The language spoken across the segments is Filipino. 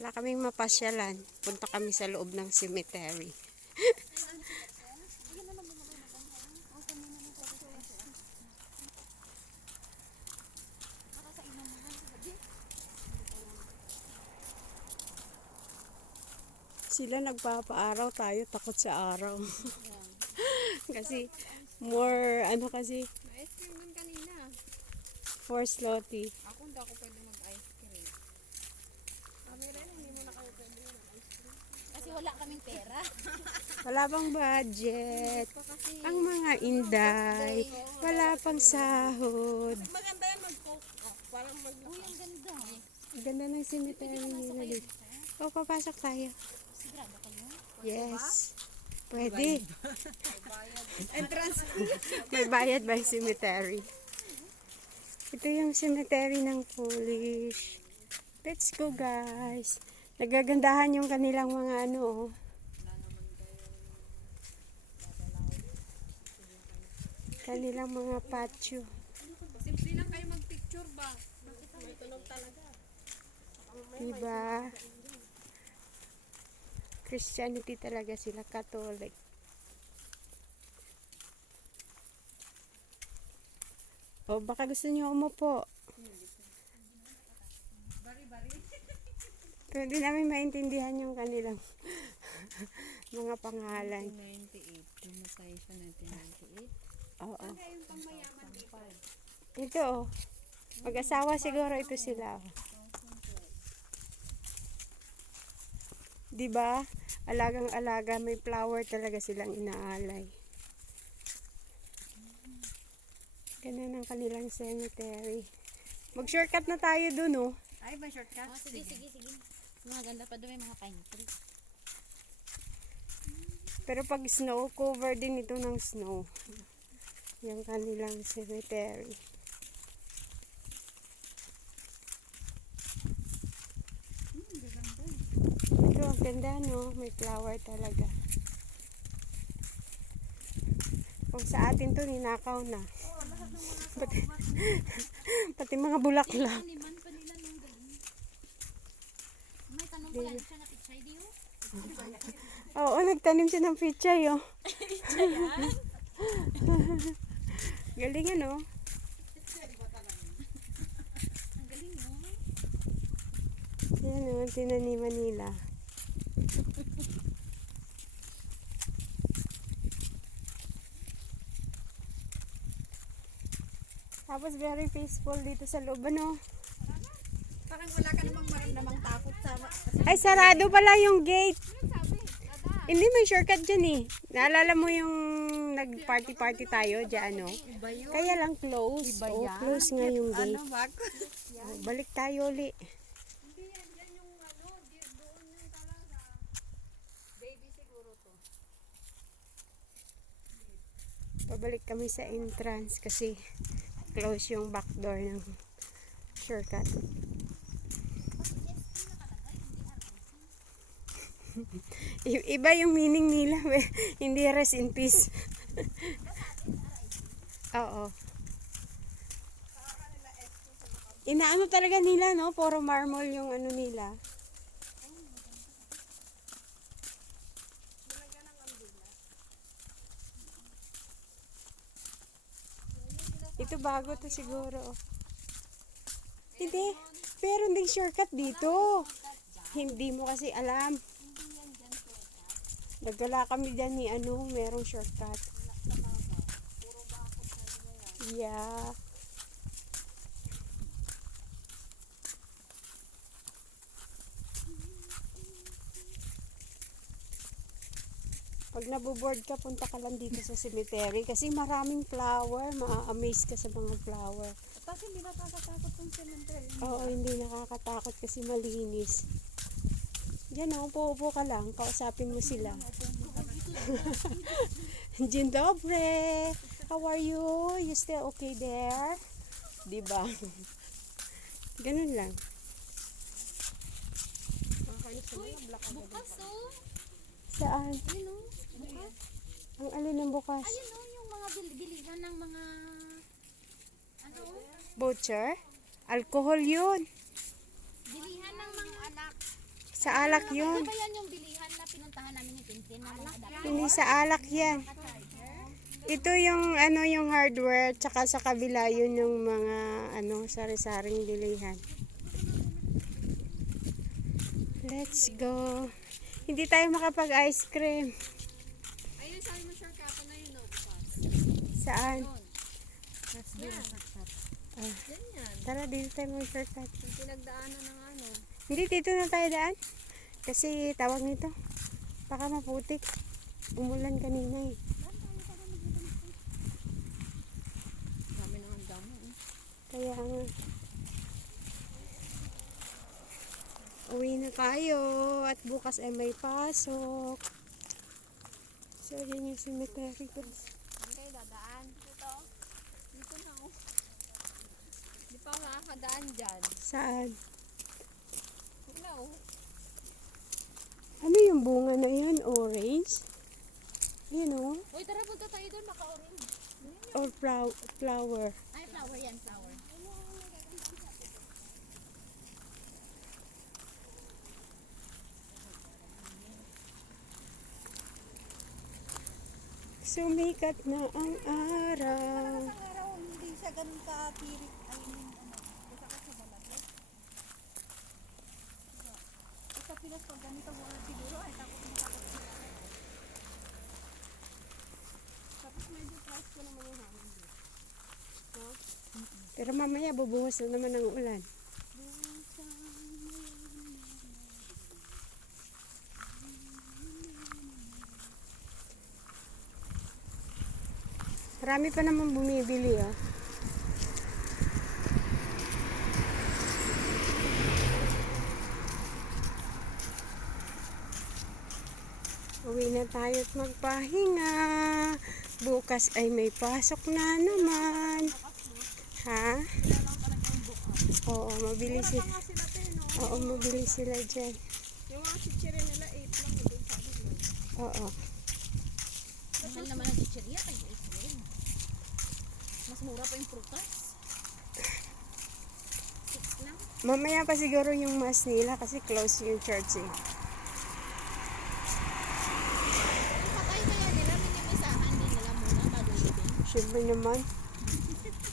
Wala kaming mapasyalan. Punta kami sa loob ng cemetery. Sila nagpapaaraw tayo takot sa araw. kasi more ano kasi ice cream kanina. for slotty. Ako hindi ako pwede mag-ice cream. Kami rin, hindi mo na kayo pwede mag-ice cream. Kasi wala kaming pera. Wala bang budget? Ang mga inday, wala pang sahod. maganda yan mag-coke. Oh, parang mag Uy, ang ganda. Ang ganda ng cemetery nila dito. O, papasok tayo. Sigurado kayo? Yes. Pwede. Entrance. May bayad by cemetery. Ito yung cemetery ng Polish. Let's go guys. Nagagandahan yung kanilang mga ano. oh. Kanilang mga patio. Simple lang kayo mag-picture ba? May tunog talaga. Diba? Christianity talaga sila, Catholic. O, baka gusto niyo umupo. Pwede namin maintindihan yung kanilang mga pangalan. 98. Pumasay siya 1998. Oo. yung pang mayaman dito? Ito, oh. Mag-asawa siguro ito sila. oh. Di ba? Alagang-alaga, may flower talaga silang inaalay. Ganun ang kanilang cemetery. Mag-shortcut na tayo dun, oh. Ay, may shortcut? Oh, sige, sige, sige. Mga ganda pa doon may mga pine tree. Pero pag snow, cover din ito ng snow. Yung kanilang cemetery. Ito, ang ganda, no? May flower talaga. Kung sa atin to, ninakaw na. Pati, pati mga bulaklak. Taniman pa nila nung galing. Di oh. Oo, nagtanim siya ng pichay, oh. Galing, ano? Yan, oh, tinaniman nila. Tapos very peaceful dito sa loob, ano? Parang wala ka namang maramdamang takot sa... Ay, sarado pala yung gate. Hindi, may shortcut dyan eh. Naalala mo yung nag-party-party tayo dyan, no? Kaya lang close. Iba Oh, close nga yung gate. Ano? Oh, balik tayo uli. Hindi yan, yan yung ano. Pabalik kami sa entrance kasi close yung back door ng shortcut. Iba yung meaning nila. Hindi rest in peace. Oo. Inaano talaga nila, no? Puro marmol yung ano nila. Ito bago to siguro. Hindi. Pero hindi shortcut dito. Hindi mo kasi alam. Nagala kami dyan ni ano, merong shortcut. Yeah. Pag naboboard ka, punta ka lang dito sa cemetery kasi maraming flower. Ma-amaze ka sa mga flower. Tapos hindi nakakatakot yung cemetery? Oo, hindi nakakatakot kasi malinis. Diyan o, upo ka lang, kausapin mo sila. Dzień dobre! How are you? You still okay there? Diba? Ganun lang. Bukas oh. Saan? Ayun oh. Bukas. Ang alin ng bukas? Ayun oh, yung mga bil- bilihan ng mga ano oh. Butcher? Alcohol yun. Bilihan ng mga anak. Sa alak yun. ba yan yung bilihan na pinuntahan namin ni Tintin na? Hindi sa alak yan. Ito yung ano yung hardware tsaka sa kabila yun yung mga ano sari-saring bilihan. Let's go. Hindi tayo makapag ice cream. Ayun, sabi mo sure kapo na yun, no? Pass. Saan? Yan. Ah, Yan yan. tara dito tayo mag shortcut. Yung pinagdaanan ng ano. Hindi dito na tayo daan. Kasi tawag nito. Baka maputik. Umulan kanina eh. Dami na ang damo. eh. Kaya nga. Uwi na tayo at bukas ay may pasok. So, yun yung cemetery ko. Saan kayo dadaan? Dito. Dito na, oh. Di pa ako nakakadaan dyan. Saan? Wala, oh. Yung bunga na yan? Orange? Yun o. Uy, tara punta tayo doon, baka orange. Or flow- flower. Ay, flower yan, flower. Sumikat na ang araw. araw hindi siya ganun ka-tirik ay yung ano, basta ka sa balat. eh. Diba? Sa Pinas pag ganito mo siguro ay takot na takot sila. Tapos medyo presko naman yung hangin dito. Pero mamaya bubuhos na naman ang ulan. Marami pa naman bumibili ah. Uwi na tayo at magpahinga. Bukas ay may pasok na naman. Ha? Oo, mabili sila. Oo, mabili sila dyan. Yung mga chichire nila, 8 lang. Oo. Mahal naman ang chicheria, tayo is Mas mura pa yung prutas. Mamaya pa siguro yung mas nila kasi close yung church eh. Siyempre naman.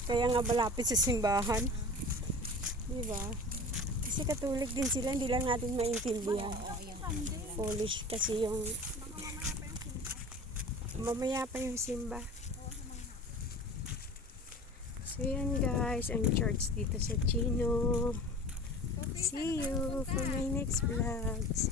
Kaya nga malapit sa simbahan. Di ba? Kasi katulik din sila, hindi lang natin maintindihan. Polish kasi yung... Mamaya pa yung simba. So yan guys, ang church dito sa Chino. See you for my next vlogs.